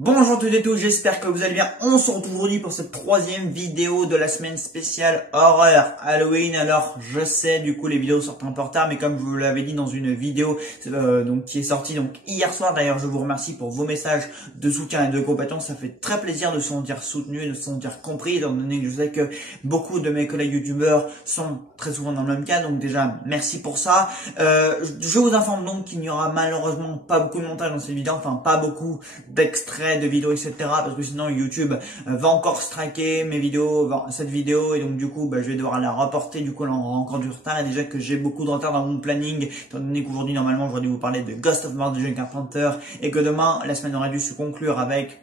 Bonjour à toutes et tous, j'espère que vous allez bien. On se retrouve aujourd'hui pour cette troisième vidéo de la semaine spéciale horreur Halloween. Alors je sais, du coup les vidéos sortent un peu en retard, mais comme je vous l'avais dit dans une vidéo qui est sortie hier soir, d'ailleurs je vous remercie pour vos messages de soutien et de compassion. Ça fait très plaisir de se sentir soutenu et de se sentir compris, étant donné que je sais que beaucoup de mes collègues youtubeurs sont très souvent dans le même cas. Donc déjà merci pour ça. Je vous informe donc qu'il n'y aura malheureusement pas beaucoup de montage dans cette vidéo, enfin pas beaucoup d'extraits de vidéos, etc. parce que sinon YouTube va encore striker mes vidéos, cette vidéo, et donc du coup je vais devoir la reporter. Du coup on aura encore du retard, et déjà que j'ai beaucoup de retard dans mon planning, étant donné qu'aujourd'hui normalement j'aurais dû vous parler de Ghost of Mars de John Carpenter, et que demain la semaine aurait dû se conclure avec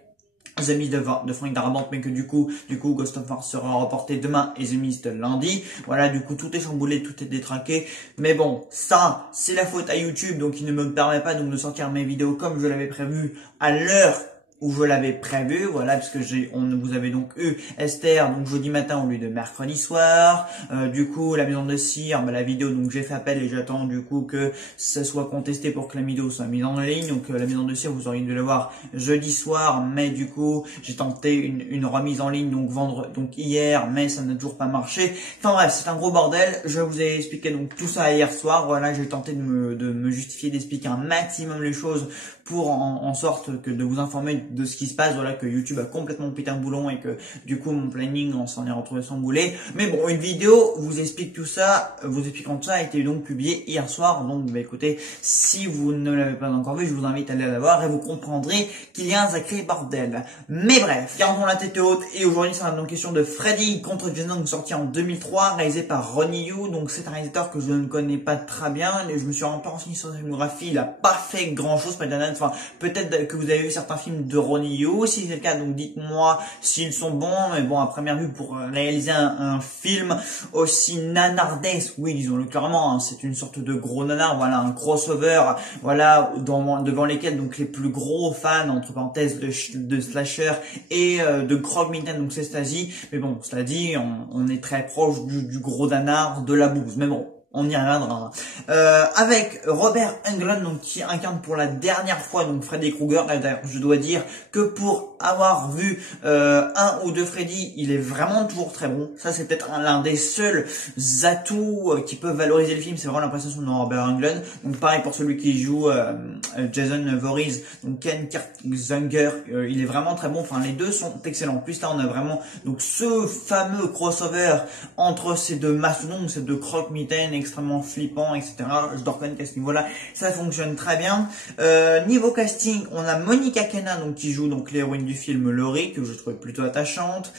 The Mist de Frank Darabont, mais que du coup Ghost of Mars sera reporté demain et The Mist lundi. Voilà, du coup tout est chamboulé, tout est détraqué. Mais bon, ça c'est la faute à YouTube, donc il ne me permet pas donc de sortir mes vidéos comme je l'avais prévu à l'heure où je l'avais prévu, voilà, parce que vous avez donc eu Esther donc jeudi matin au lieu de mercredi soir. Du coup la maison de cire, la vidéo, donc j'ai fait appel et j'attends du coup que ça soit contesté pour que la vidéo soit mise en ligne. Donc la maison de cire, vous auriez dû la voir jeudi soir, mais du coup j'ai tenté une remise en ligne donc hier, mais ça n'a toujours pas marché. Enfin bref, c'est un gros bordel. Je vous ai expliqué donc tout ça hier soir. Voilà, j'ai tenté de me justifier, d'expliquer un maximum les choses pour en sorte que de vous informer de ce qui se passe. Voilà, que YouTube a complètement pété un boulon et que du coup mon planning on s'en est retrouvé chamboulé. Mais bon, une vidéo vous expliquant tout ça a été donc publiée hier soir. Donc écoutez, si vous ne l'avez pas encore vu, je vous invite à aller la voir et vous comprendrez qu'il y a un sacré bordel. Mais bref, gardons la tête haute, et aujourd'hui c'est une question de Freddy contre Jason, sorti en 2003, réalisé par Ronnie Yu. Donc c'est un réalisateur que je ne connais pas très bien, et je me suis un peu renseigné sur sa filmographie. Il a pas fait grand chose, enfin peut-être que vous avez vu certains films de Ronnie Yu. Si c'est le cas, donc dites-moi s'ils sont bons. Mais bon, à première vue, pour réaliser un film aussi nanardesque, oui, disons-le clairement, hein, c'est une sorte de gros nanar, voilà, un crossover, voilà, devant lesquels donc les plus gros fans, entre parenthèses, de slasher et de Krog Minton, donc c'est Stasi. Mais bon, cela dit, on est très proche du gros nanar, de la bouse. Mais bon, on y reviendra. Avec Robert Englund, donc qui incarne pour la dernière fois donc Freddy Krueger. D'ailleurs, je dois dire que pour avoir vu un ou deux Freddy, il est vraiment toujours très bon. Ça, c'est peut-être l'un des seuls atouts qui peuvent valoriser le film. C'est vraiment l'impression de Robert Englund. Donc pareil pour celui qui joue Jason Voorhees, donc Ken Kirkzunger, il est vraiment très bon. Enfin, les deux sont excellents. En plus là, on a vraiment donc ce fameux crossover entre ces deux mastodontes, ces deux croque-mitaines extrêmement flippant, etc. Je dois reconnaître qu'à ce niveau-là, ça fonctionne très bien. Niveau casting, on a Monica Kenna, donc qui joue donc l'héroïne du film Laurie, que je trouvais plutôt attachante.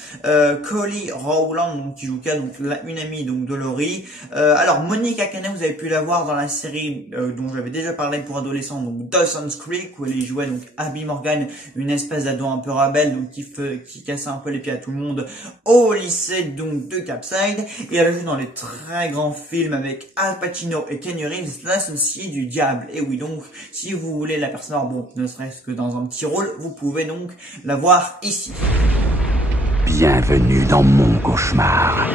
Collie Rowland, donc qui joue donc une amie donc de Laurie. Alors Monica Kenna, vous avez pu la voir dans la série dont j'avais déjà parlé pour adolescents, donc Dawson's Creek, où elle y jouait donc Abby Morgan, une espèce d'ado un peu rebelle, donc qui cassait un peu les pieds à tout le monde au lycée donc de Capside. Et elle a joué dans les très grands films avec Al Pacino et Keanu Reeves, l'associé du diable. Et oui, donc si vous voulez la personne, bon, ne serait-ce que dans un petit rôle, vous pouvez donc la voir ici. Bienvenue dans mon cauchemar.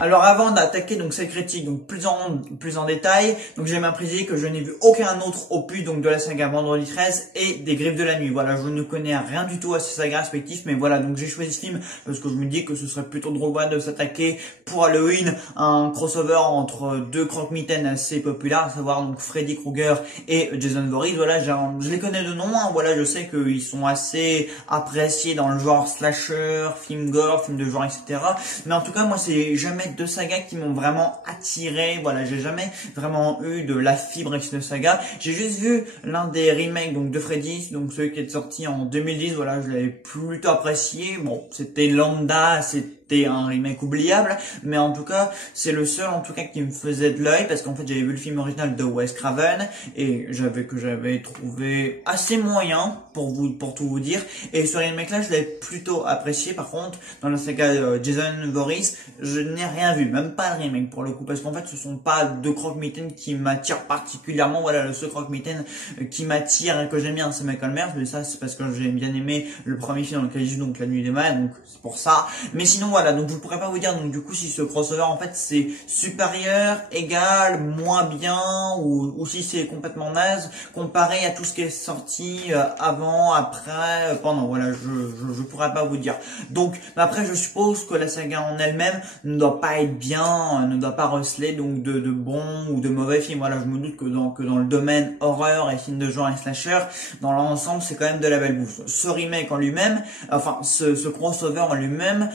Alors avant d'attaquer donc cette critique donc plus en détail, donc j'aime préciser que je n'ai vu aucun autre opus donc de la saga Vendredi 13 et des Griffes de la Nuit. Voilà, je ne connais rien du tout à ces sagas respectifs, mais voilà, donc j'ai choisi ce film parce que je me dis que ce serait plutôt drôle de s'attaquer pour Halloween un crossover entre deux croque-mitaines assez populaires, à savoir donc Freddy Krueger et Jason Voorhees. Voilà, je les connais de nom, hein, voilà, je sais qu'ils sont assez appréciés dans le genre slasher, film gore, film de genre, etc. Mais en tout cas, moi, c'est jamais deux sagas qui m'ont vraiment attiré. Voilà, j'ai jamais vraiment eu de la fibre avec cette saga. J'ai juste vu l'un des remakes donc de Freddy, donc celui qui est sorti en 2010. Voilà, je l'avais plutôt apprécié. Bon, c'était lambda, c'était un remake oubliable, mais en tout cas, c'est le seul en tout cas qui me faisait de l'œil, parce qu'en fait, j'avais vu le film original de Wes Craven et j'avais trouvé assez moyen pour tout vous dire. Et ce remake là, je l'avais plutôt apprécié. Par contre, dans la saga Jason Voorhees, je n'ai rien vu, même pas le remake pour le coup, parce qu'en fait ce sont pas deux croque-mitaines qui m'attirent particulièrement. Voilà, le seul croque-mitaine qui m'attire et que j'aime bien, c'est Michael Myers, mais ça c'est parce que j'ai bien aimé le premier film dans lequel il joue, donc La Nuit des Mal, donc c'est pour ça. Mais sinon voilà, donc je pourrais pas vous dire donc du coup si ce crossover en fait c'est supérieur, égal, moins bien, ou si c'est complètement naze comparé à tout ce qui est sorti avant, après, pendant. Voilà, je pourrais pas vous dire. Donc après je suppose que la saga en elle-même ne doit pas être bien, ne doit pas receler donc de bons ou de mauvais films. Voilà, je me doute que dans le domaine horreur et films de genre et slasher, dans l'ensemble c'est quand même de la belle bouffe. Ce remake en lui-même, enfin ce crossover en lui-même,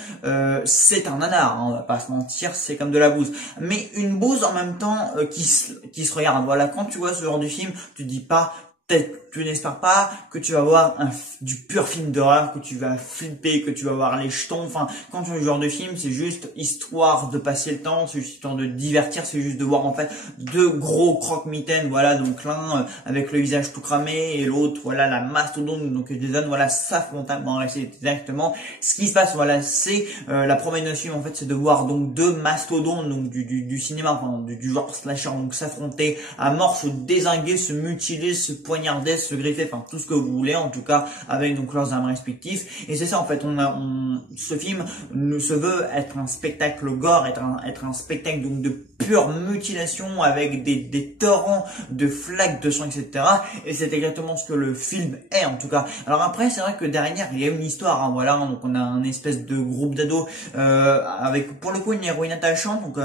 c'est un nanar, hein, on va pas se mentir, c'est comme de la bouse. Mais une bouse en même temps qui se regarde. Voilà, quand tu vois ce genre de film, tu dis pas, tu n'espères pas que tu vas voir du pur film d'horreur, que tu vas flipper, que tu vas voir les jetons. Enfin, quand tu vois ce genre de film, c'est juste histoire de passer le temps, c'est juste histoire de divertir, c'est juste de voir en fait deux gros croque-mitaines. Voilà, donc l'un avec le visage tout cramé et l'autre, voilà, la mastodonte, donc Jason, voilà, s'affrontent. C'est exactement ce qui se passe. Voilà, c'est la promesse de ce film en fait, c'est de voir donc deux mastodontes donc du cinéma, enfin du genre slasher, donc s'affronter à mort, se dézinguer, se mutiler, se poignarder, se griffer, enfin tout ce que vous voulez, en tout cas avec donc leurs armes respectifs. Et c'est ça en fait, ce film se veut être un spectacle gore, être un spectacle donc de pure mutilation avec des torrents de flaques de sang, etc. Et c'est exactement ce que le film est en tout cas. Alors après c'est vrai que derrière il y a une histoire, hein, voilà, donc on a un espèce de groupe d'ados avec pour le coup une héroïne attachante, donc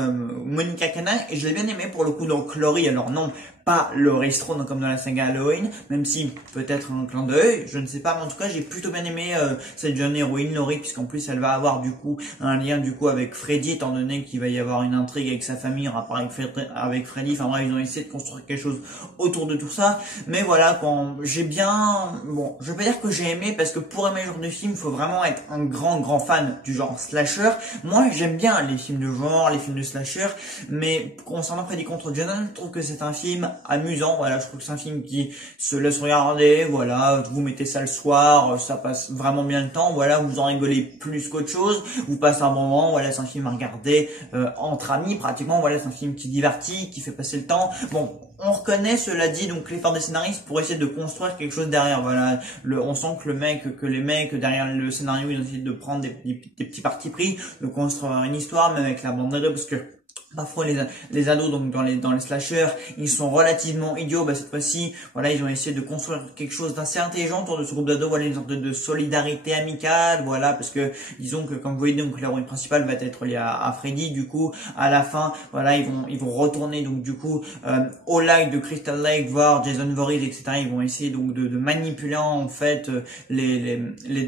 Monica Cana, et je l'ai bien aimé pour le coup dans Laurie. Alors non, pas Laurie Strode comme dans la saga Halloween, même si peut-être un clin d'œil, je ne sais pas, mais en tout cas j'ai plutôt bien aimé cette jeune héroïne Laurie, puisqu'en plus elle va avoir du coup un lien du coup avec Freddy, étant donné qu'il va y avoir une intrigue avec sa famille, un rapport avec Freddy. Enfin bref, ils ont essayé de construire quelque chose autour de tout ça. Mais voilà, quand j'ai bien, bon, je vais pas dire que j'ai aimé, parce que pour aimer ce genre de film, il faut vraiment être un grand fan du genre slasher. Moi j'aime bien les films de genre, les films de slasher, mais concernant Freddy contre Jason, je trouve que c'est un film amusant. Voilà, je trouve que c'est un film qui se laisse regarder. Voilà, vous mettez ça le soir, ça passe vraiment bien le temps. Voilà, vous en rigolez plus qu'autre chose, vous passez un bon moment. Voilà, c'est un film à regarder entre amis pratiquement. Voilà, c'est un film qui divertit, qui fait passer le temps. Bon, on reconnaît, cela dit, donc l'effort des scénaristes pour essayer de construire quelque chose derrière. Voilà, on sent que les mecs derrière le scénario, ils ont essayé de prendre des petits partis pris, de construire une histoire, même avec la bande de, parce que parfois les ados donc dans les slashers, ils sont relativement idiots. Bah cette fois-ci, voilà, ils ont essayé de construire quelque chose d'assez intelligent autour de ce groupe d'ados. Voilà, une sorte de solidarité amicale. Voilà, parce que disons que comme vous voyez, donc l'héroïne principale va être liée à Freddy. Du coup, à la fin, voilà, ils vont retourner donc du coup au lac de Crystal Lake voir Jason Voorhees, etc. Ils vont essayer donc de manipuler en fait les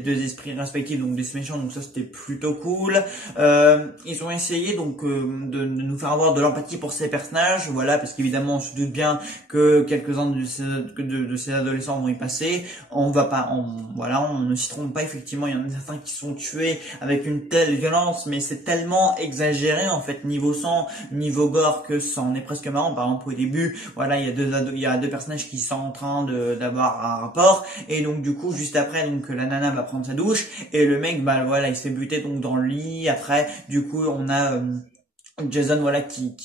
deux esprits respectifs donc des méchants. Donc ça c'était plutôt cool. Ils ont essayé donc de nous faire avoir de l'empathie pour ces personnages, voilà, parce qu'évidemment on se doute bien que quelques-uns de ces adolescents vont y passer. On ne s'y trompe pas, effectivement, il y en a certains qui sont tués avec une telle violence, mais c'est tellement exagéré en fait niveau sang, niveau gore, que ça en est presque marrant. Par exemple au début, voilà, il y a deux personnages qui sont en train d'avoir un rapport, et donc du coup juste après, donc la nana va prendre sa douche et le mec, bah voilà, il se fait buter donc dans le lit. Après du coup on a Jason, voilà, qui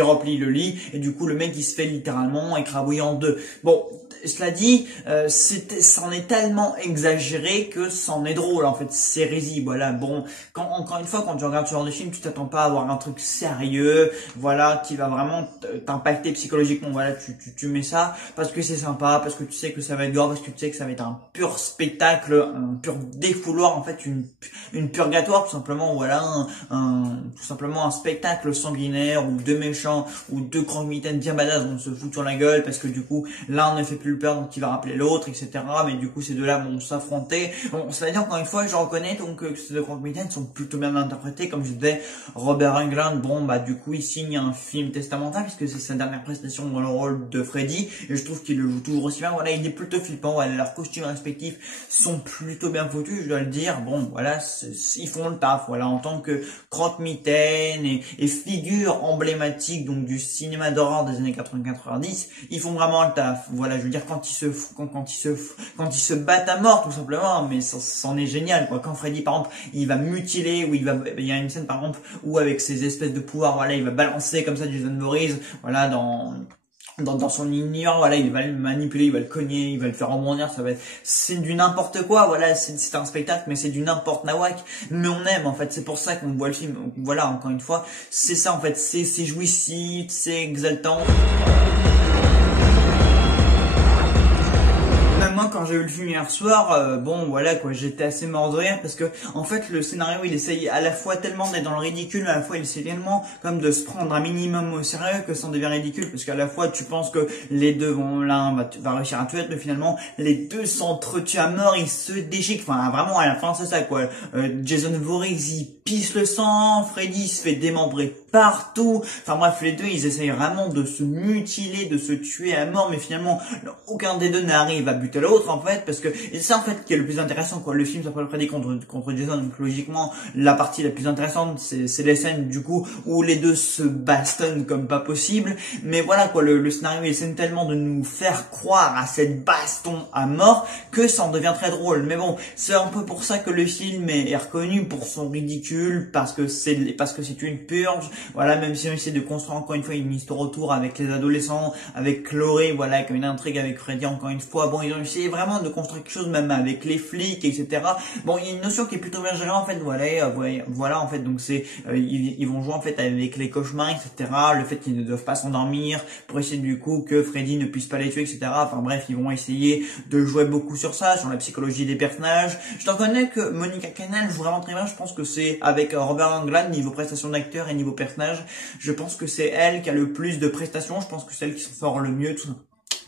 replie le lit, et du coup le mec il se fait littéralement écrabouiller en deux. Bon, cela dit, c'en est tellement exagéré que c'en est drôle en fait, c'est risible. Voilà, bon, encore une fois, quand tu regardes ce genre de film, tu t'attends pas à avoir un truc sérieux, voilà, qui va vraiment t'impacter psychologiquement. Voilà, tu mets ça parce que c'est sympa, parce que tu sais que ça va être gore, parce que tu sais que ça va être un pur spectacle, un pur défouloir, en fait, une purgatoire, tout simplement. Voilà, tout simplement un spectacle sanguinaire où deux méchants ou deux croque-mitaines bien badass vont se foutre sur la gueule, parce que du coup l'un ne fait plus peur donc il va rappeler l'autre, etc. Mais du coup ces deux-là vont s'affronter. Bon, cela dit, encore une fois, je reconnais donc que ces deux croque-mitaines sont plutôt bien interprétés. Comme je disais, Robert Englund, bon bah du coup il signe un film testamentaire puisque c'est sa dernière prestation dans le rôle de Freddy, et je trouve qu'il le joue toujours aussi bien. Voilà, il est plutôt flippant. Voilà, leurs costumes respectifs sont plutôt bien foutus, je dois le dire. Bon voilà, ils font le taf. Voilà, en tant que croque-mitaine, scènes et figures emblématiques donc du cinéma d'horreur des années 80-90, ils font vraiment le taf. Voilà, je veux dire, quand ils se battent à mort tout simplement, mais c'en est génial quoi. Quand Freddy par exemple, il va mutiler, ou il y a une scène par exemple où avec ses espèces de pouvoirs, voilà, il va balancer comme ça Jason Voorhees, voilà, dans son ignore, voilà, il va le manipuler, il va le cogner, il va le faire rebondir, c'est du n'importe quoi, voilà, c'est un spectacle, mais c'est du n'importe nawak, mais on aime, en fait, c'est pour ça qu'on voit le film, voilà, encore une fois, c'est ça, en fait, c'est jouissif, c'est exaltant. Moi, quand j'ai vu le film hier soir, bon voilà quoi, j'étais assez mort de rire parce que en fait le scénario il essaye à la fois tellement d'être dans le ridicule, mais à la fois il essaye tellement comme de se prendre un minimum au sérieux que ça en devient ridicule, parce qu'à la fois tu penses que les deux vont, l'un va réussir à tuer, mais finalement les deux s'entretuent à mort, ils se déchiquent, enfin vraiment à la fin c'est ça quoi. Jason Voorhees il pisse le sang, Freddy se fait démembrer partout, enfin bref les deux ils essayent vraiment de se mutiler, de se tuer à mort, mais finalement aucun des deux n'arrive à buter l'autre en fait, parce que c'est ça en fait qui est le plus intéressant quoi. Le film s'appelle Freddy contre Jason, donc logiquement la partie la plus intéressante c'est les scènes du coup où les deux se bastonnent comme pas possible, mais voilà quoi, le scénario il essaie tellement de nous faire croire à cette baston à mort que ça en devient très drôle. Mais bon, c'est un peu pour ça que le film est reconnu pour son ridicule, parce que c'est une purge, voilà, même si on essaie de construire encore une fois une histoire autour avec les adolescents, avec Chloé, voilà, comme une intrigue avec Freddy encore une fois. Bon, ils ont essayé vraiment de construire quelque chose même avec les flics, etc. Bon, il y a une notion qui est plutôt bien gérée en fait, voilà en fait, donc c'est ils vont jouer en fait avec les cauchemars, etc. Le fait qu'ils ne doivent pas s'endormir pour essayer du coup que Freddy ne puisse pas les tuer, etc. Enfin bref, ils vont essayer de jouer beaucoup sur ça, sur la psychologie des personnages. Je t'en connais que Monica Canal joue vraiment très bien. Je pense que c'est avec Robert Englund niveau prestation d'acteur et niveau personnage, je pense que c'est elle qui a le plus de prestations. Je pense que c'est elle qui s'en sort le mieux tout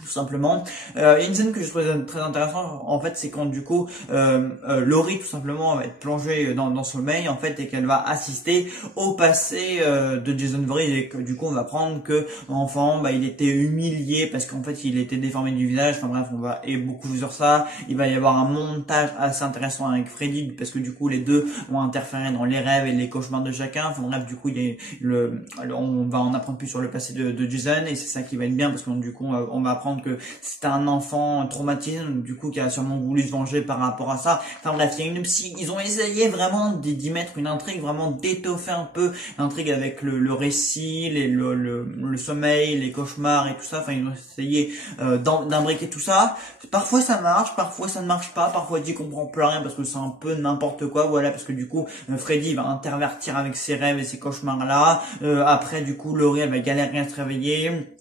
simplement. Il y a une scène que je trouvais très intéressante en fait, c'est quand du coup Laurie tout simplement va être plongée dans le sommeil en fait, et qu'elle va assister au passé de Jason Voorhees, et que du coup on va apprendre que l'enfant il était humilié parce qu'en fait il était déformé du visage. Enfin bref, on va et beaucoup sur ça. Il va y avoir un montage assez intéressant avec Freddy parce que du coup les deux vont interférer dans les rêves et les cauchemars de chacun. Enfin bref, du coup il y a on va en apprendre plus sur le passé de Jason, et c'est ça qui va être bien parce que du coup on va apprendre que c'était un enfant traumatisé, du coup qui a sûrement voulu se venger par rapport à ça. Enfin bref, il y a ils ont essayé vraiment d'y mettre une intrigue, vraiment d'étoffer un peu l'intrigue avec le récit, le sommeil, les cauchemars et tout ça. Enfin ils ont essayé d'imbriquer tout ça. Parfois ça marche, parfois ça ne marche pas, parfois tu comprends plus rien parce que c'est un peu n'importe quoi, voilà, parce que du coup Freddy va intervertir avec ses rêves et ses cauchemars là. Après du coup Laurie elle va galérer à se réveiller.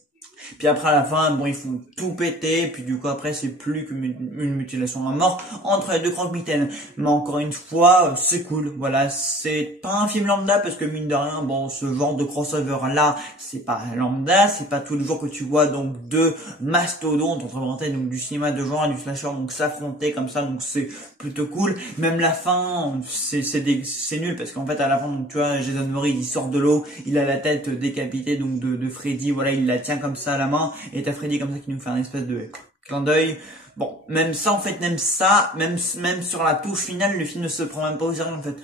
Puis après à la fin, bon, ils font tout péter, puis du coup après c'est plus qu'une mutilation à mort entre les deux croque-mitaines. Mais encore une fois, c'est cool, voilà, c'est pas un film lambda parce que mine de rien, bon, ce genre de crossover là, c'est pas lambda, c'est pas tous les jours que tu vois donc deux mastodontes entre parenthèses, donc du cinéma de genre et du slasher, donc s'affronter comme ça, donc c'est plutôt cool. Même la fin, c'est nul parce qu'en fait à la fin, donc tu vois, Jason Voorhees il sort de l'eau, il a la tête décapitée donc de Freddy, voilà, il la tient comme ça à la main, et t'as Freddy comme ça qui nous fait un espèce de clin d'œil. Bon, même ça en fait, même sur la touche finale, le film ne se prend même pas au sérieux en fait.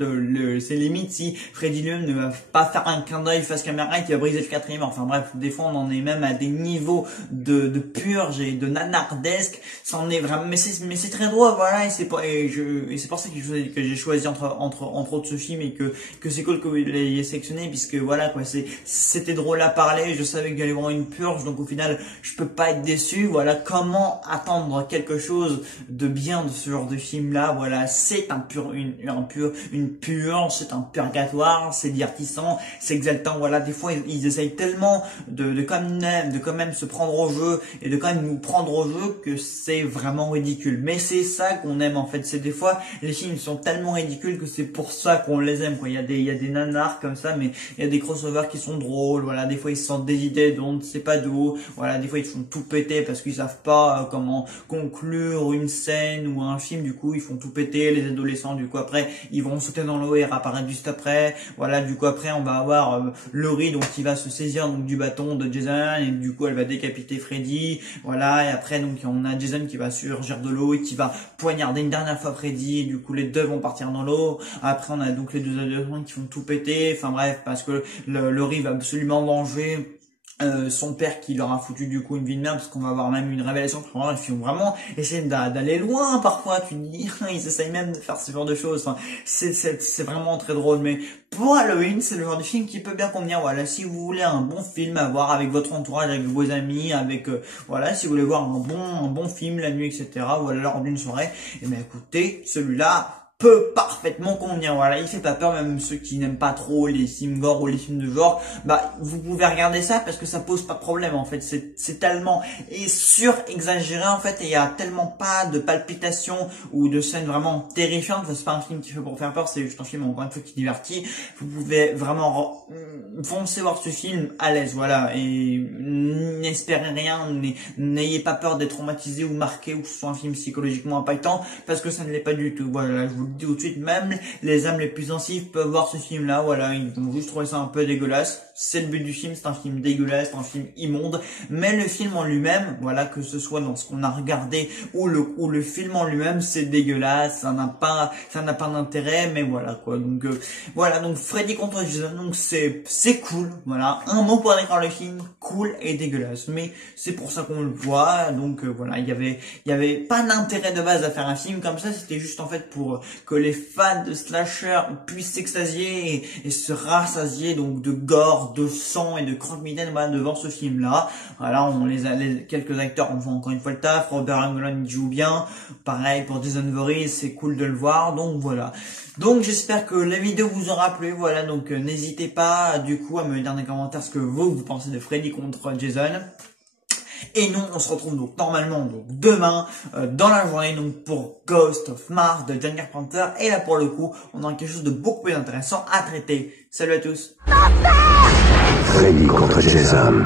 C'est limite si Freddy lui-même ne va pas faire un clin d'œil face caméra et qu'il va briser le quatrième. Enfin bref, des fois on en est même à des niveaux de purge et de nanardesque. Ça en est vraiment, mais c'est très drôle, voilà, et c'est pour ça que j'ai choisi entre autres ce film, et que c'est cool que vous l'ayez sélectionné, puisque voilà quoi, c'était drôle à parler. Je savais qu'il y allait avoir une purge, donc au final je peux pas être déçu. Voilà, comment attendre quelque chose de bien de ce genre de film là, voilà, c'est une purge, c'est un purgatoire, c'est divertissant, c'est exaltant, voilà. Des fois ils essayent tellement de quand même se prendre au jeu, et de quand même nous prendre au jeu, que c'est vraiment ridicule, mais c'est ça qu'on aime en fait. C'est des fois les films sont tellement ridicules que c'est pour ça qu'on les aime quoi. Il y a des nanars comme ça, mais il y a des crossovers qui sont drôles, voilà. Des fois ils se sentent des idées dont on ne sait pas d'où, voilà. Des fois ils font tout péter parce qu'ils savent pas comment conclure une scène ou un film, du coup ils font tout péter, les adolescents du coup après ils vont sauter dans l'eau et réapparaître juste après. Voilà, du coup après on va avoir Laurie donc qui va se saisir donc du bâton de Jason et du coup elle va décapiter Freddy. Voilà, et après donc on a Jason qui va surgir de l'eau et qui va poignarder une dernière fois Freddy, et du coup les deux vont partir dans l'eau. Après on a donc les deux adolescents qui font tout péter, enfin bref, parce que Laurie va absolument venger son père qui leur a foutu du coup une vie de merde, parce qu'on va avoir même une révélation qui vont vraiment essayer d'aller loin parfois, tu te dis ils essayent même de faire ce genre de choses, enfin, c'est vraiment très drôle. Mais pour Halloween c'est le genre de film qui peut bien convenir. Voilà, si vous voulez un bon film à voir avec votre entourage, avec vos amis, avec voilà, si vous voulez voir un bon film la nuit, etc., ou à l'heure d'une soirée, et bien écoutez, celui-là peut parfaitement convenir. Voilà, il fait pas peur, même ceux qui n'aiment pas trop les films gore ou les films de genre, bah vous pouvez regarder ça parce que ça pose pas de problème en fait. C'est tellement sur-exagéré en fait, et il y a tellement pas de palpitations ou de scènes vraiment terrifiantes. Enfin, c'est pas un film qui fait pour faire peur, c'est juste un film encore une fois qui divertit. Vous pouvez vraiment foncer voir ce film à l'aise, voilà, et n'espérez rien, n'ayez pas peur d'être traumatisé ou marqué, ou que ce soit un film psychologiquement impactant, parce que ça ne l'est pas du tout. Voilà, je vous le dis tout de suite, même les âmes les plus sensibles peuvent voir ce film là. Voilà, ils vont juste trouver ça un peu dégueulasse. C'est le but du film, c'est un film dégueulasse, c'est un film immonde, mais le film en lui-même, voilà, que ce soit dans ce qu'on a regardé ou le film en lui-même, c'est dégueulasse, ça n'a pas d'intérêt, mais voilà quoi. Donc voilà, donc Freddy contre Jason, donc c'est cool, voilà, un mot pour décrire le film, cool et dégueulasse, mais c'est pour ça qu'on le voit. Donc voilà, il y avait pas d'intérêt de base à faire un film comme ça, c'était juste en fait pour que les fans de slasher puissent s'extasier et se rassasier donc de gore, de sang et de croque-mitaine, voilà, devant ce film-là. Voilà, on quelques acteurs font encore une fois le taf. Robert Englund joue bien. Pareil pour Jason Voorhees, c'est cool de le voir. Donc voilà. Donc j'espère que la vidéo vous aura plu. Voilà, donc n'hésitez pas du coup à me dire dans les commentaires ce que vous pensez de Freddy contre Jason. Et nous, on se retrouve donc normalement donc demain dans la journée donc pour Ghost of Mars de John Carpenter. Et là pour le coup, on a quelque chose de beaucoup plus intéressant à traiter. Salut à tous. Freddy contre Jason.